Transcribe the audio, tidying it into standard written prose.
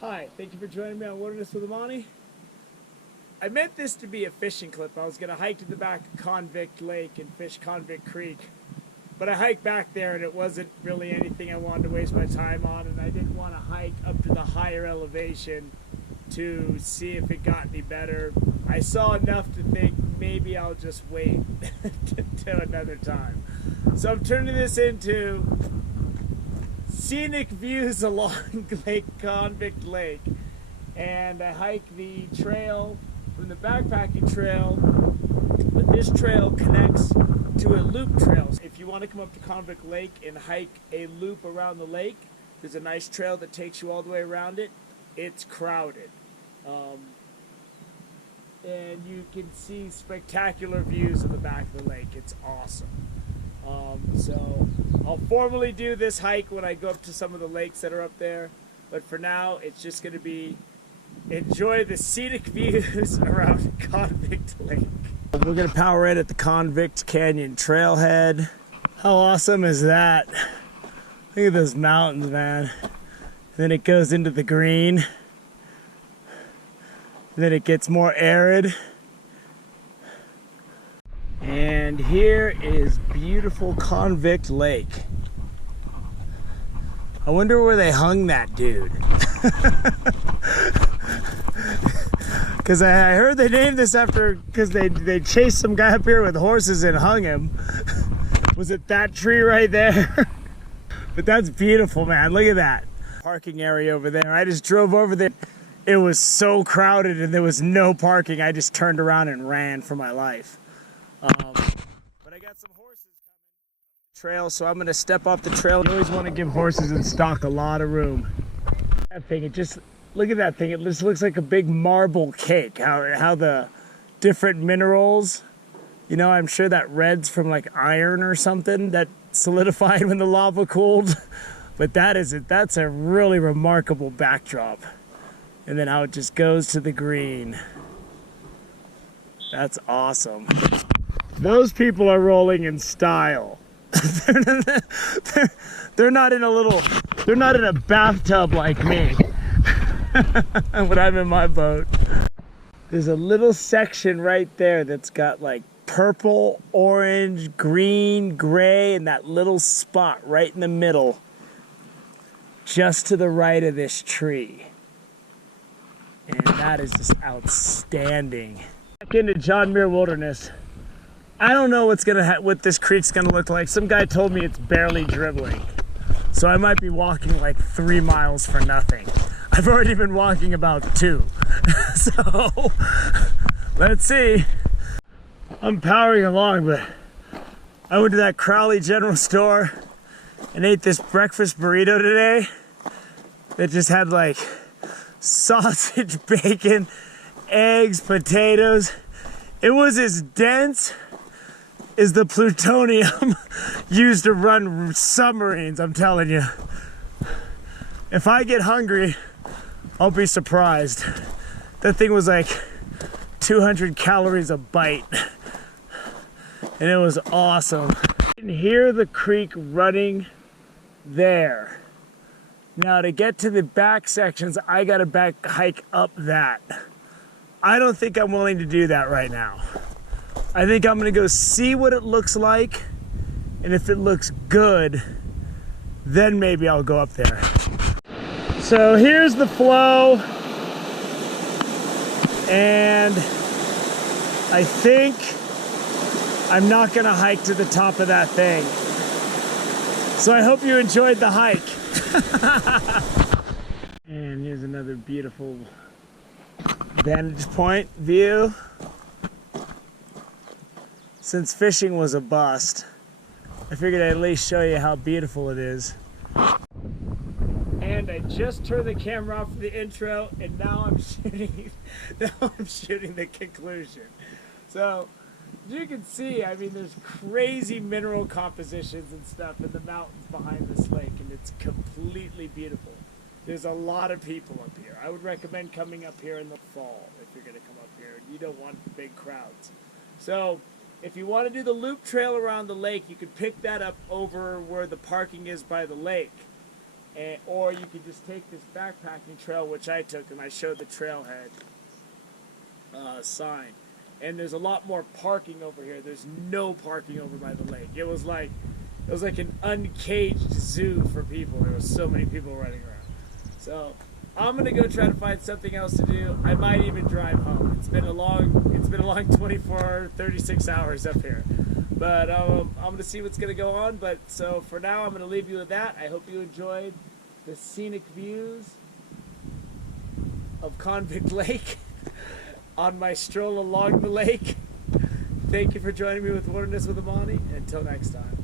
Hi, thank you for joining me on Wilderness with Amani. I meant this to be a fishing clip. I was going to hike to the back of Convict Lake and fish Convict Creek. But I hiked back there and it wasn't really anything I wanted to waste my time on, and I didn't want to hike up to the higher elevation to see if it got any better. I saw enough to think maybe I'll just wait until another time. So I'm turning this into scenic views along Convict Lake, and I hike the trail from the backpacking trail, but this trail connects to a loop trail. If you want to come up to Convict Lake and hike a loop around the lake, there's a nice trail that takes you all the way around it. It's crowded, and you can see spectacular views of the back of the lake. It's awesome. So I'll formally do this hike when I go up to some of the lakes that are up there, but for now it's just going to be enjoy the scenic views around Convict Lake. We're going to power in at the Convict Canyon trailhead. How awesome is that? Look at those mountains, man. And then it goes into the green. And then it gets more arid. And here is beautiful Convict Lake. I wonder where they hung that dude. Because I heard they named this after, because they chased some guy up here with horses and hung him. Was it that tree right there? But that's beautiful, man. Look at that. Parking area over there. I just drove over there. It was so crowded and there was no parking. I just turned around and ran for my life. But I got some horses coming trail, so I'm going to step off the trail. You always want to give horses in stock a lot of room. That thing, it just... Look at that thing, it just looks like a big marble cake, how the different minerals, you know, I'm sure that red's from like iron or something that solidified when the lava cooled. But that's a really remarkable backdrop. And then how it just goes to the green. That's awesome. Those people are rolling in style. they're not in a bathtub like me. When I'm in my boat. There's a little section right there that's got like purple, orange, green, gray, and that little spot right in the middle, just to the right of this tree. And that is just outstanding. Back into John Muir Wilderness. I don't know what this creek's gonna look like. Some guy told me it's barely dribbling. So I might be walking like 3 miles for nothing. I've already been walking about 2. So, let's see. I'm powering along, but I went to that Crowley General Store and ate this breakfast burrito today that just had like sausage, bacon, eggs, potatoes. It was as dense as the plutonium used to run submarines, I'm telling you. If I get hungry, I'll be surprised. That thing was like 200 calories a bite. And it was awesome. You can hear the creek running there. Now to get to the back sections, I gotta back hike up that. I don't think I'm willing to do that right now. I think I'm gonna go see what it looks like. And if it looks good, then maybe I'll go up there. So here's the flow, and I think I'm not gonna hike to the top of that thing. So I hope you enjoyed the hike. And here's another beautiful vantage point view. Since fishing was a bust, I figured I'd at least show you how beautiful it is. And I just turned the camera off for the intro, and now I'm shooting the conclusion. So, as you can see, I mean, there's crazy mineral compositions and stuff in the mountains behind this lake, and it's completely beautiful. There's a lot of people up here. I would recommend coming up here in the fall if you're going to come up here. You don't want big crowds. So, if you want to do the loop trail around the lake, you could pick that up over where the parking is by the lake. or you could just take this backpacking trail, which I took, and I showed the trailhead sign. And there's a lot more parking over here. There's no parking over by the lake. It was like an uncaged zoo for people. There was so many people running around. So I'm gonna go try to find something else to do. I might even drive home. It's been a long 24, 36 hours up here. But I'm gonna see what's gonna go on. But so for now, I'm gonna leave you with that. I hope you enjoyed the scenic views of Convict Lake on my stroll along the lake. Thank you for joining me with Wilderness with Amani. Until next time.